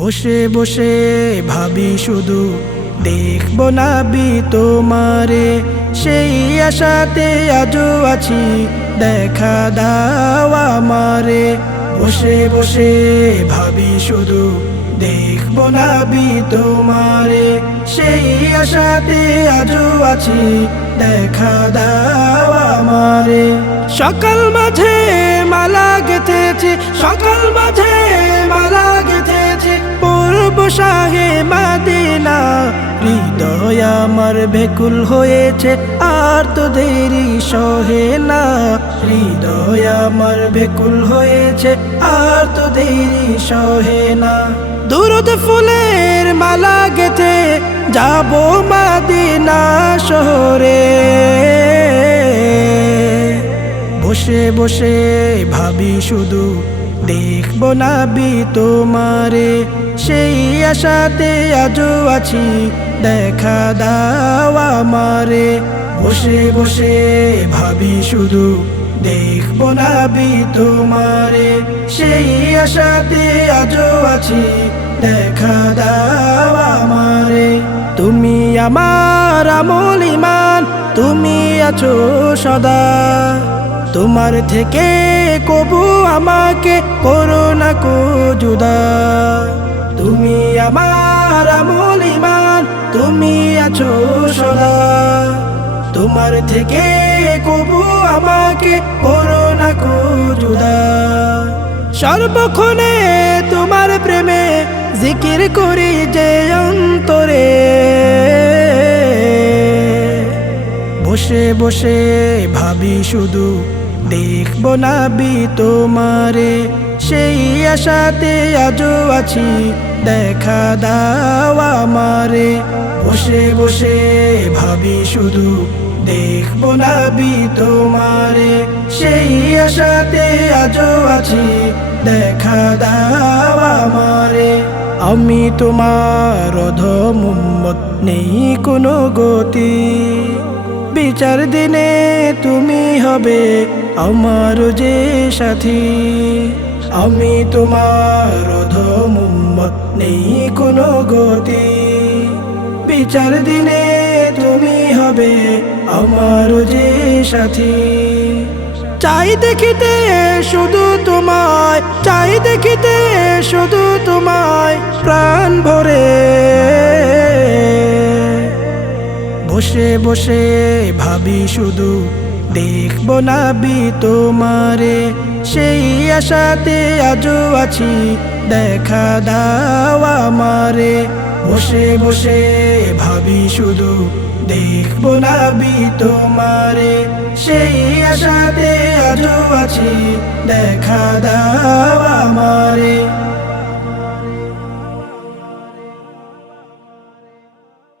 বসে বসে ভাবি শুধু দেখব নাবি তোমারে, সেই আশাতে আজও আছি দেখা দাও আমারে। বসে বসে ভাবি শুধু দেখব নাবি তোমারে, সেই আশাতে আজও আছি দেখা দাও আমারে। সকাল মাঝে মালা গেথেছি, সকাল মাঝে মালা গেথেছি, পূর্ব শাহে মদিনা। হৃদয় আমার ব্যাকুল হয়েছে আর তো দেরি সহে না, হৃদয় আমার ব্যাকুল হয়েছে আর তো দেরি সহে না। দুরুদ ফুলের মালা গেথে যাব মদিনা শহরে। বসে বসে ভাবি শুধু দেখব নাবি তোমারে, সেই আশাতে আজও আছি দেখা দাও আমারে। বসে বসে ভাবি শুধু দেখব নাবি তোমারে, সেই আশাতে আজও আছি দেখা দাও আমারে। তুমি আমার আমল ইমান, তুমি আছো সদা, তোমার থেকে কবু আমাকে করো না কো জুদা। তুমি আমার আমল ইমান, তুমি আছো সদা, তোমার থেকে কবু আমাকে করো না কো জুদা। সর্বক্ষণে তোমার প্রেমে জিকির করি যে অন্তরে। বসে বসে ভাবি শুধু দেখব নাবি তোমারে, সেই আশাতে আজও আছি দেখা দাও আমারে। বসে বসে ভাবি শুধু দেখব নাবি তোমারে, সেই আশাতে আজও আছি দেখা দাও আমারে। আমি তোমার অধম উম্মত, নেই কোনো গতি, বিচার দিনে তুমি হবে আমার যে সাথী। আমি তোমার অধম উম্মত, নেই কোনো গতি, বিচার দিনে তুমি হবে আমার যে সাথী। চাই দেখিতে শুধু তোমায়, চাই দেখিতে শুধু তোমায় প্রাণ ভরে। বসে বসে ভাবি শুধু দেখব নাবি তোমারে, সেই আশাতে আজও আছি দেখা দাও আমারে। বসে বসে ভাবি শুধু দেখব নাবি তোমারে, সেই আশাতে আজও আছি দেখা দাও আমারে।